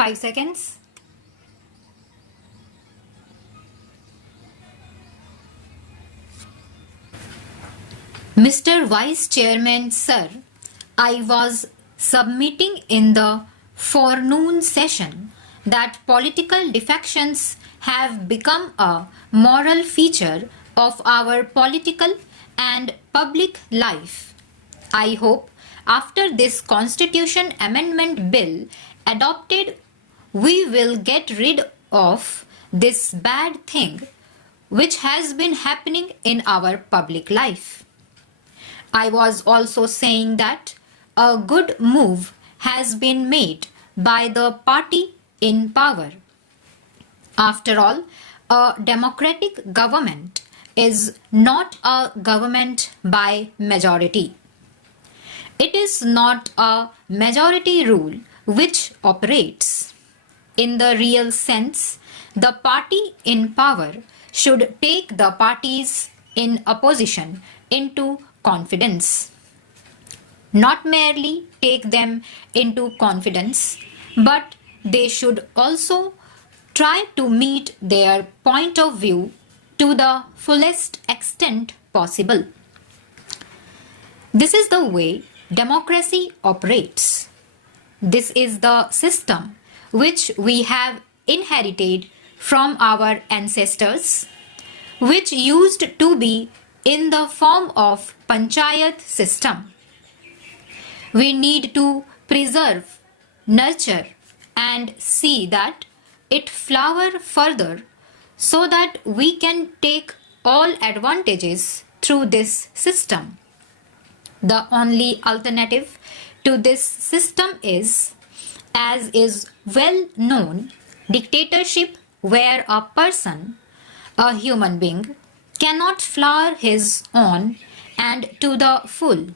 5 seconds. Mr. Vice Chairman, sir, I was submitting in the forenoon session that political defections have become a moral feature of our political and public life. I hope after this Constitution Amendment Bill adopted, we will get rid of this bad thing which has been happening in our public life. I was also saying that a good move has been made by the party in power. After all, a democratic government is not a government by majority. It is not a majority rule which operates. In the real sense, the party in power should take the parties in opposition into confidence. Not merely take them into confidence, but they should also try to meet their point of view to the fullest extent possible. This is the way democracy operates. This is the system which we have inherited from our ancestors, which used to be in the form of panchayat system. We need to preserve, nurture and see that it flower further so that we can take all advantages through this system. The only alternative to this system is, as is well known, dictatorship, where a person, a human being, cannot flower his own and to the full.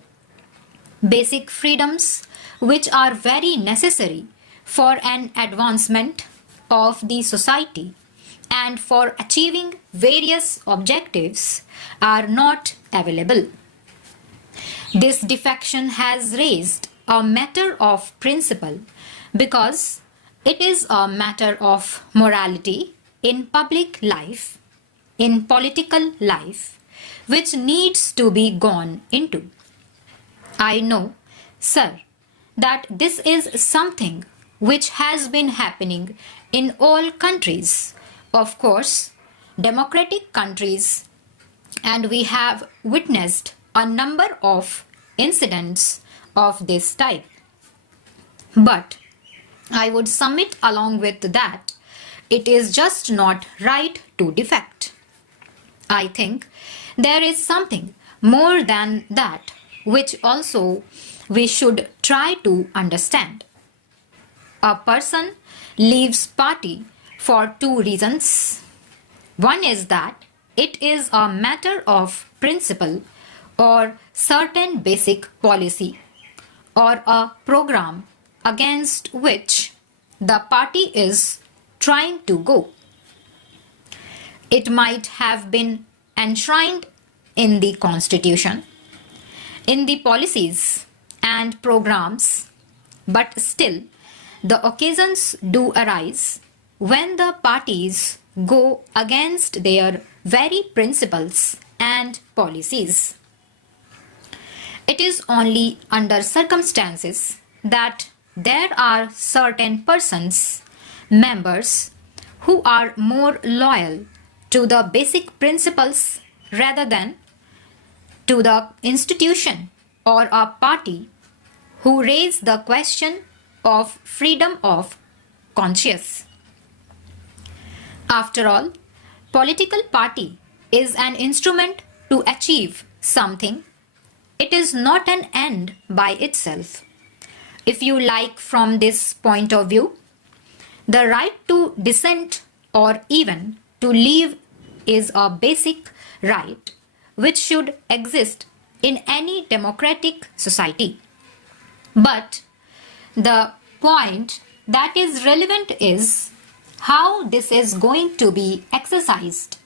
Basic freedoms which are very necessary for an advancement of the society and for achieving various objectives are not available. This defection has raised a matter of principle because it is a matter of morality in public life, in political life, which needs to be gone into. I know, sir, that this is something which has been happening in all countries, of course, democratic countries, and we have witnessed a number of incidents of this type. But I would submit along with that, it is just not right to defect. I think there is something more than that which also we should try to understand. A person leaves party for two reasons. One is that it is a matter of principle or certain basic policy or a program against which the party is trying to go. It might have been enshrined in the Constitution, in the policies and programs, but still the occasions do arise when the parties go against their very principles and policies. It is only under circumstances that there are certain persons, members, who are more loyal to the basic principles rather than to the institution or a party, who raise the question of freedom of conscience. After all, political party is an instrument to achieve something. It is not an end by itself. If you like, from this point of view, the right to dissent or even to leave is a basic right which should exist in any democratic society. But the point that is relevant is how this is going to be exercised.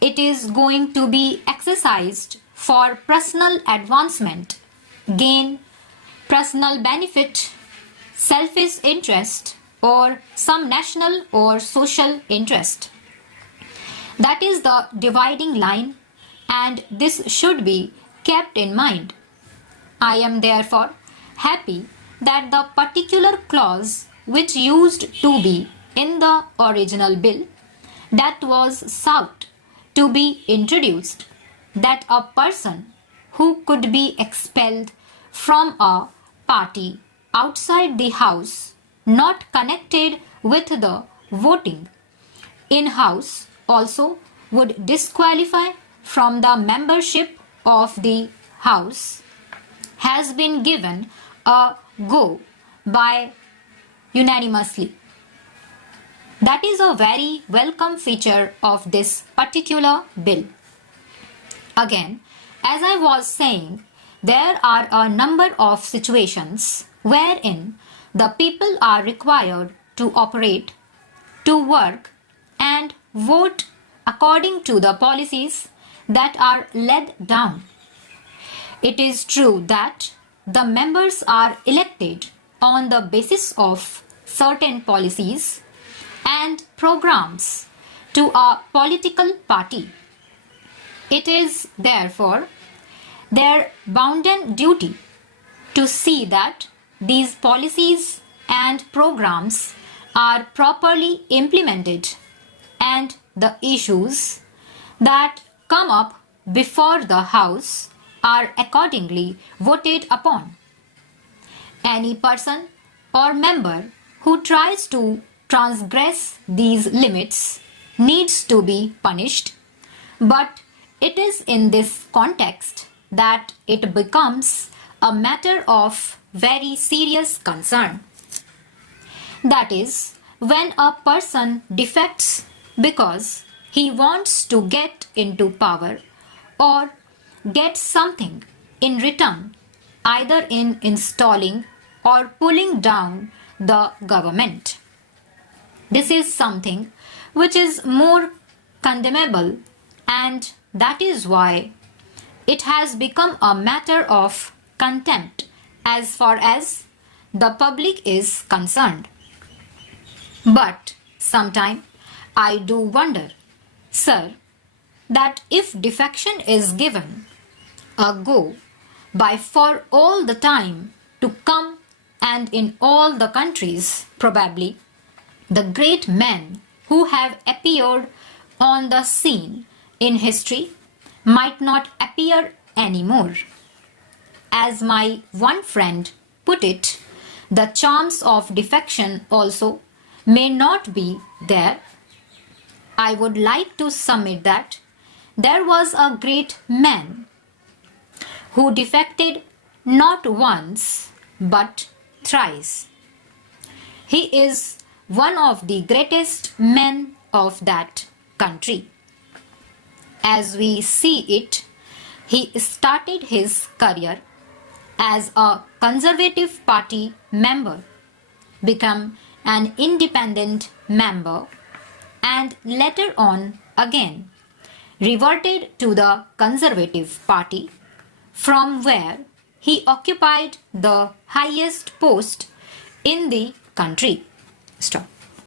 It is going to be exercised for personal advancement, gain, personal benefit, selfish interest, or some national or social interest. That is the dividing line, and this should be kept in mind. I am therefore happy that the particular clause which used to be in the original bill that was sought to be introduced, that a person who could be expelled from a party outside the house not connected with the voting in-house also would disqualify from the membership of the house has been given a go by unanimously. That is a very welcome feature of this particular bill. Again, as I was saying, there are a number of situations wherein the people are required to operate, to work and vote according to the policies that are laid down. It is true that the members are elected on the basis of certain policies and programs to a political party. It is therefore their bounden duty to see that these policies and programs are properly implemented and the issues that come up before the House are accordingly voted upon. Any person or member who tries to transgress these limits needs to be punished, but it is in this context that it becomes a matter of very serious concern. That is, when a person defects because he wants to get into power or get something in return, either in installing or pulling down the government. This is something which is more condemnable, and that is why it has become a matter of contempt as far as the public is concerned. But sometime I do wonder, sir, that if defection is given a go by for all the time to come, and in all the countries probably the great men who have appeared on the scene in history might not appear anymore. As my one friend put it, the charms of defection also may not be there. I would like to submit that there was a great man who defected not once but thrice. He is one of the greatest men of that country. As we see it, he started his career as a Conservative Party member, became an independent member, and later on again reverted to the Conservative Party, from where he occupied the highest post in the country. Stop.